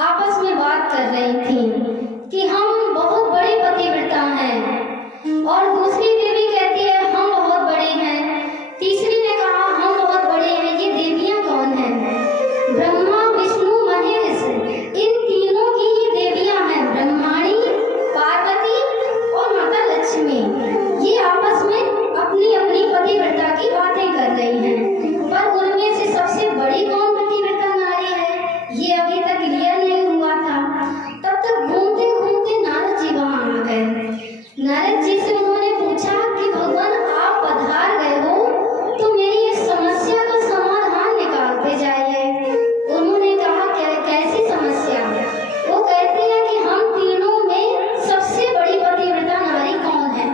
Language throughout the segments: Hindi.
आपस में बात कर रही थीं कि हम बहुत बड़ी पतिव्रता हैं, और दूसरी देवी कहती है हम बहुत बड़े हैं। तीसरी ने कहा हम बहुत बड़े हैं। ये देवियां कौन हैं? ब्रह्मा, विष्णु, महेश, इन तीनों की ये देवियां हैं। ब्रह्माणी, पार्वती और माता लक्ष्मी। ये आपस में अपनी अपनी पतिव्रता की बातें कर रही हैं, पर उनमें से सबसे बड़ी कौन पतिव्रता नारी है, ये अभी तक क्लियर नहीं हुआ था। तब तक घूमते घूमते नारद जी वहां आ गए। नारद जी से उन्होंने पूछा कि भगवान आप पधार गए हो तो मेरी ये समस्या का समाधान निकालते जाइए। उन्होंने कहा कैसी समस्या? वो कहती है कि हम तीनों में सबसे बड़ी पतिव्रता नारी कौन है,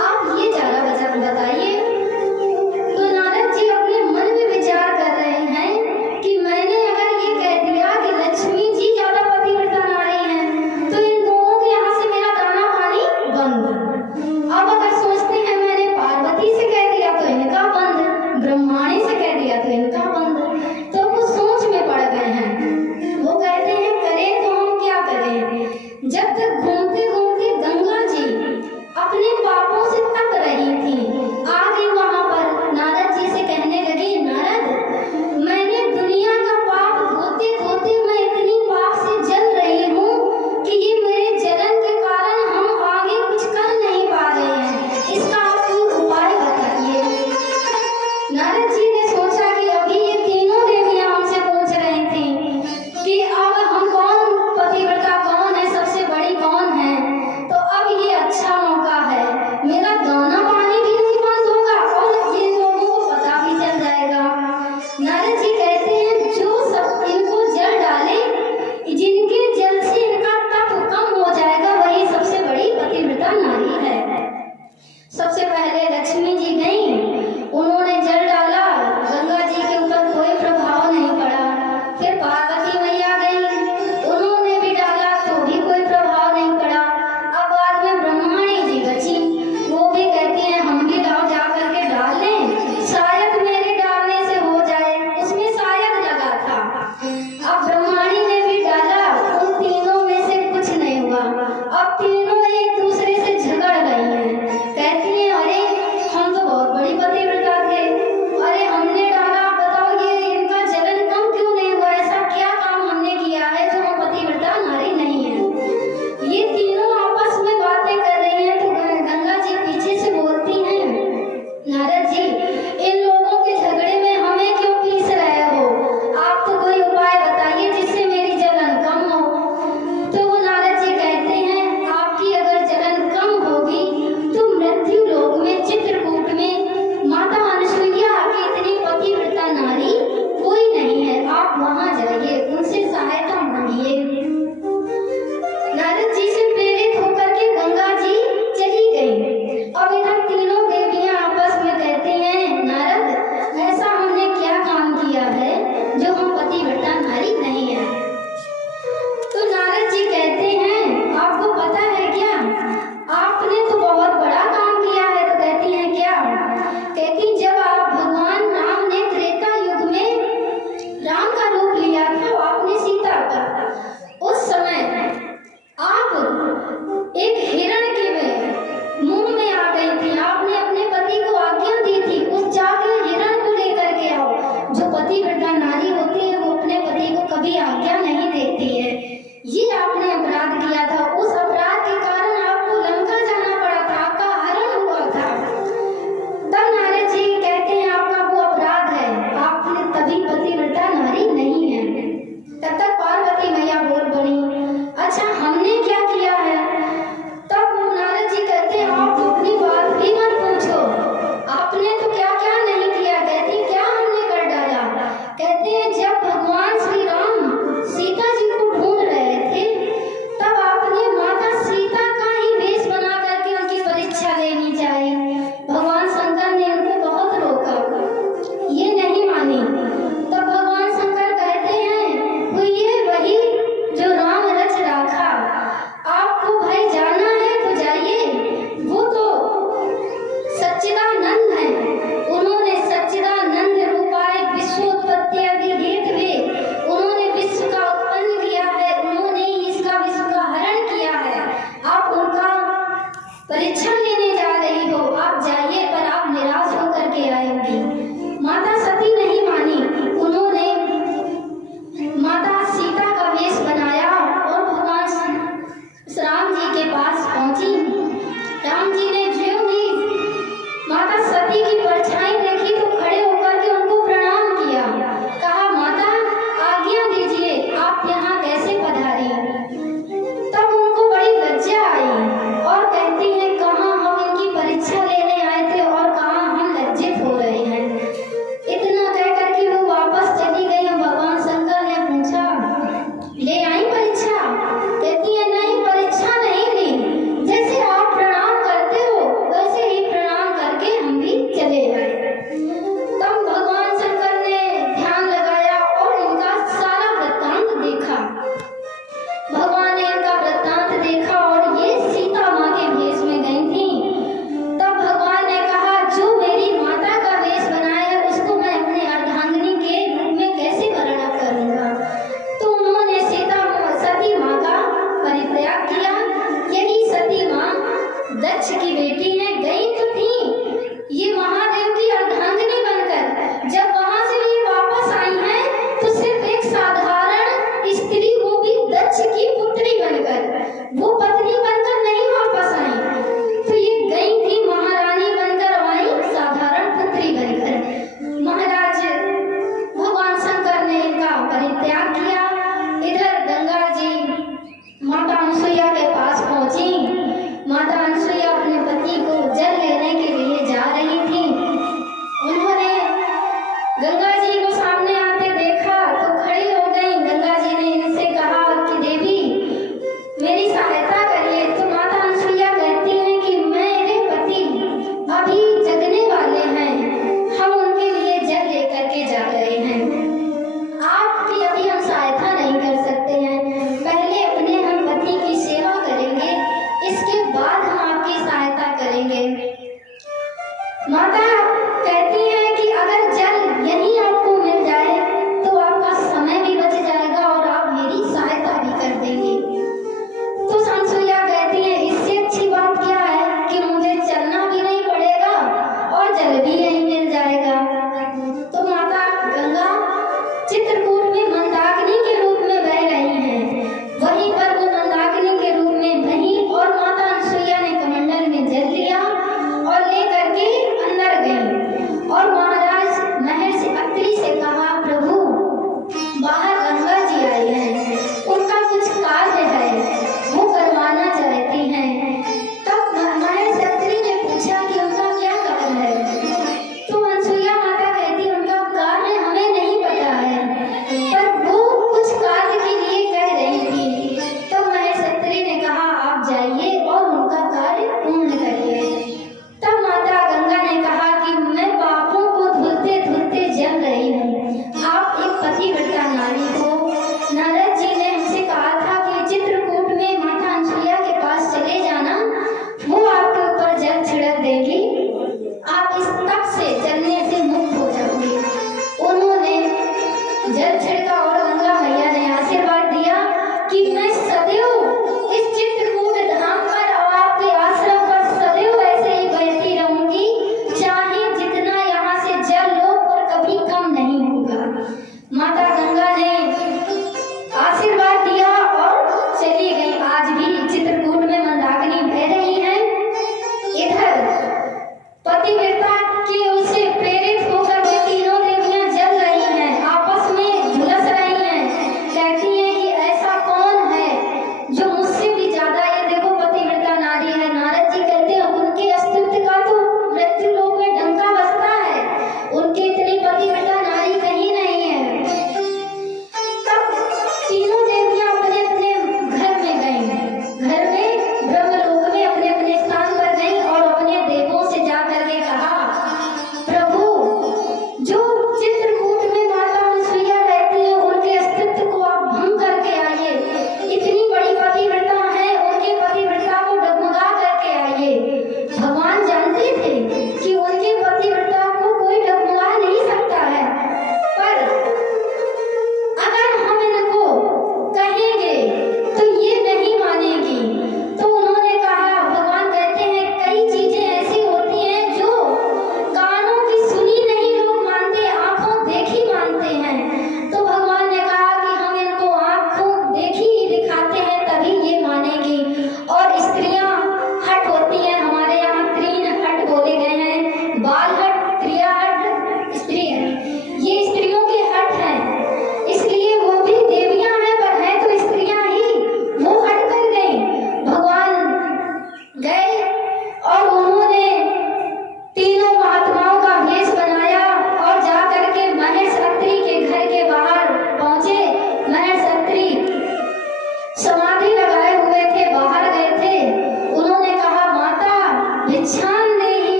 आप ये जरा बताइए। तो नारद जी अपने मन में विचार कर रहे हैं कि मैंने अगर ये कह दिया कि लक्ष्मी जी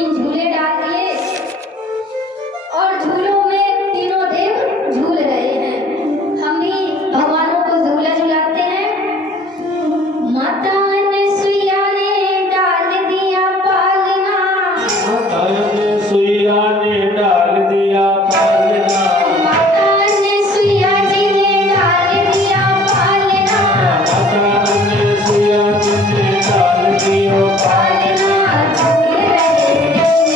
तीन झूले डाल दिए और झूलों में तीनों देव झूल रहे हैं। हम भी भगवानों को झूला झुलाते हैं। माता अनसुईया ने डाल दिया पालना, माता अनसुईया ने डाल दिया पालना, माता अनसुईया जी ने डाल दिया पालना, माता अनसुईया जी ने डाल दिया पालना। पालना झूल रहे थे।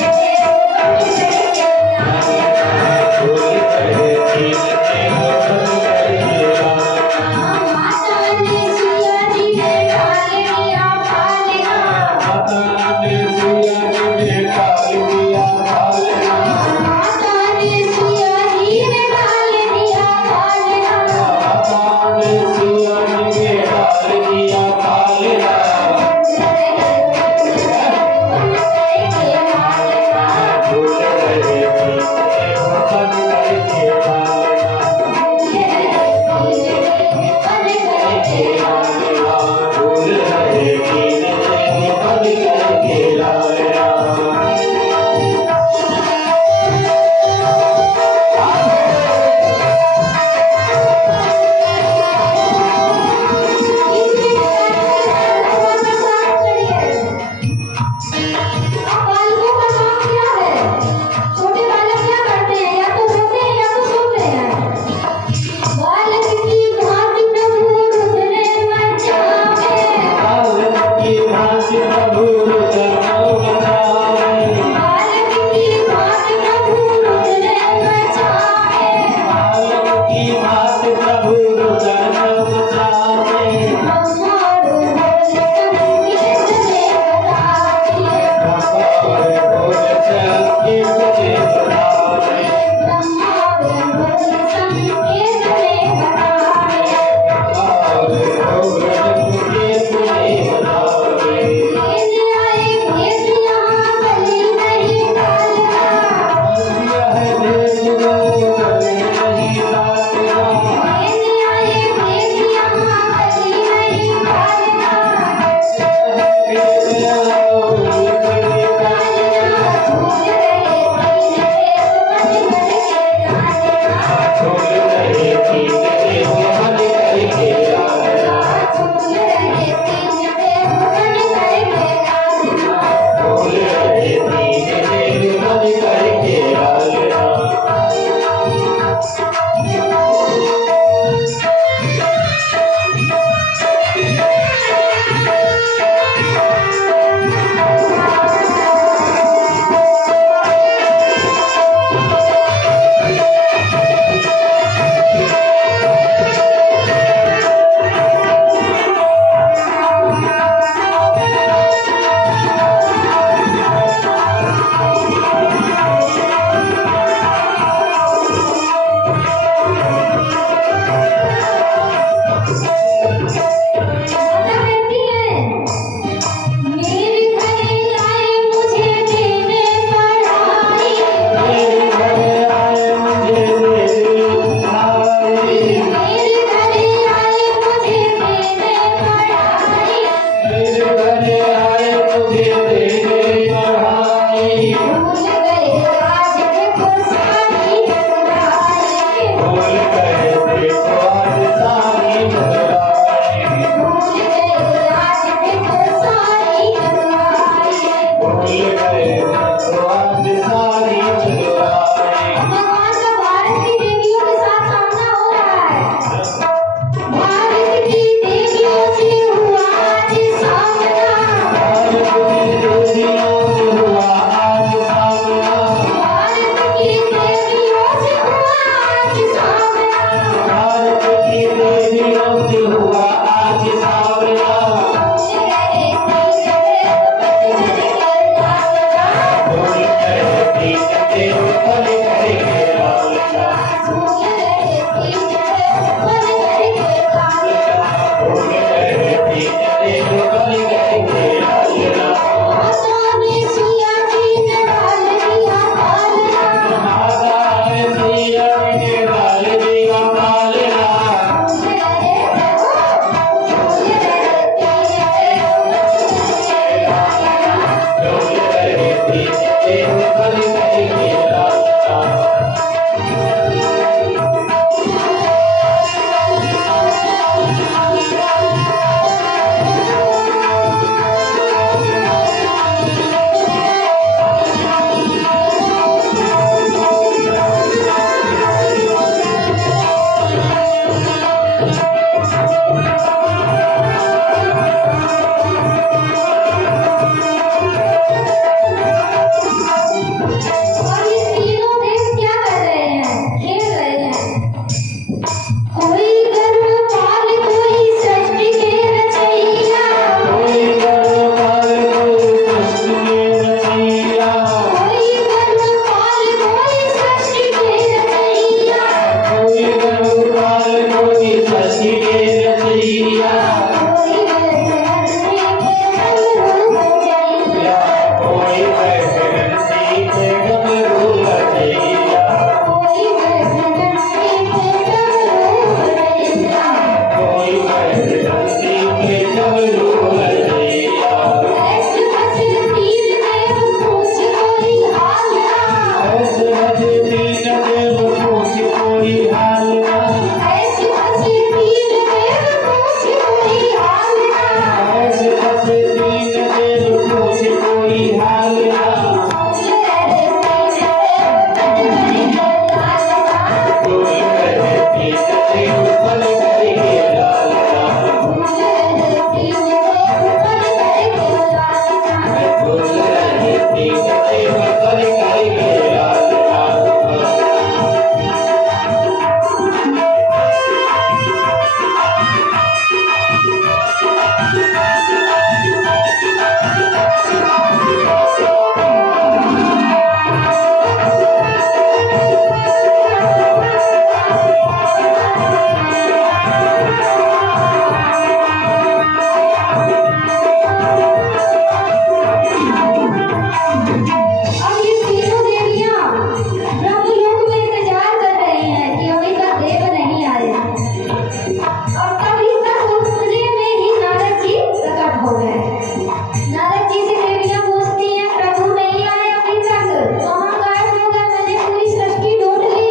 नारद जी से देवियां पूछती हैं, प्रभु नहीं आए अभी तक, कहाँ गायब हो गए? मैंने पूरी सृष्टि ढूंढ ली।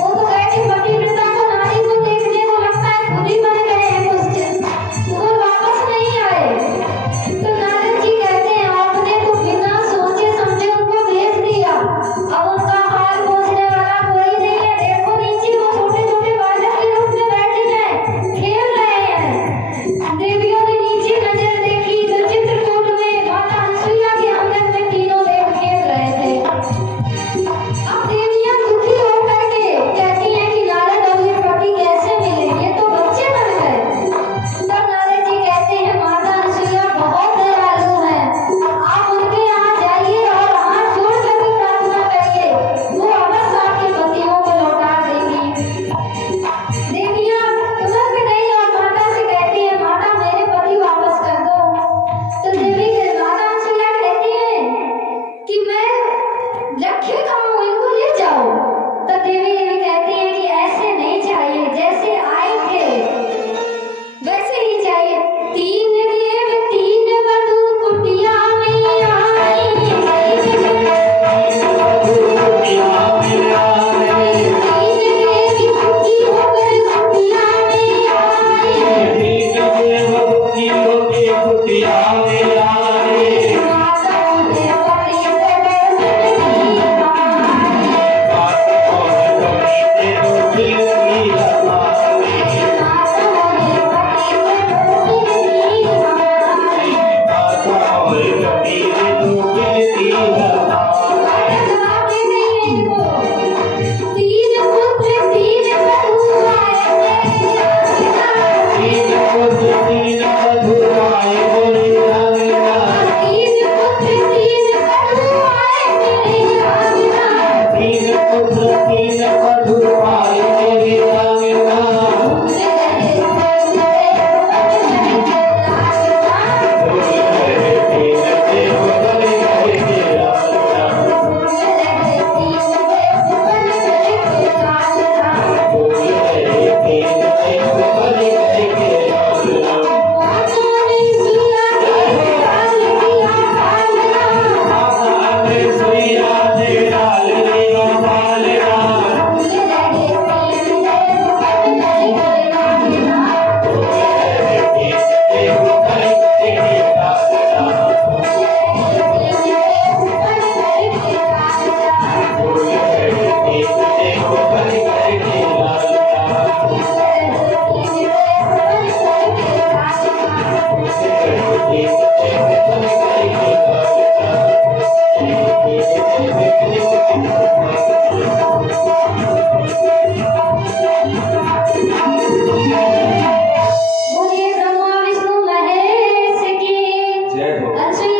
वो तो कहते पतिव्रता को नारी को देखने को लगता है खुद ही बन गए हैं कुछ, तो वो वापस नहीं आए। तो नारद जी कहते हैं, आपने तो बिना सोचे समझे उनको भेज दिया, अब उनका हाल पूछने वाला कोई नहीं है। देखो नीचे वो छोटे छोटे बालक के रूप में बैठे हैं, खेल रहे हैं। देवियों ने नीचे नजर देखी तो चित्रकूट में माता अनसुईया के आंगन में तीनों देव खेल रहे थे। अब देवियां दुखी होकर के कहती हैं कि नारद और ये पति कैसे मिले, ये तो बच्चे बन गए। तब नारद जी कहते हैं, माता अनसुईया बहुत दयालु हैं, आप उनके यहाँ जाइए और हाथ जोड़ करके प्रार्थना करिए, वो अवश्य आपके पतियों को लौटा देंगी। देवियां तुरंत गई और माता से कहती है, माता मेरे पति वापस कर दो। तो माता अनसुईया कहती है कि मैं रखे कहाँ हूँ, इनको ले जाओ। तो देवी कहती है कि ऐसे नहीं चाहिए, जैसे आए थे वैसे ही चाहिए। तीन देव तीन वधू कुटिया में आई, तीन देवी दुखी होकर कुटिया में आई। माता के पति से बरसती बोलिए ब्रह्मा विष्णु महेश की। जय हो। अनसुईया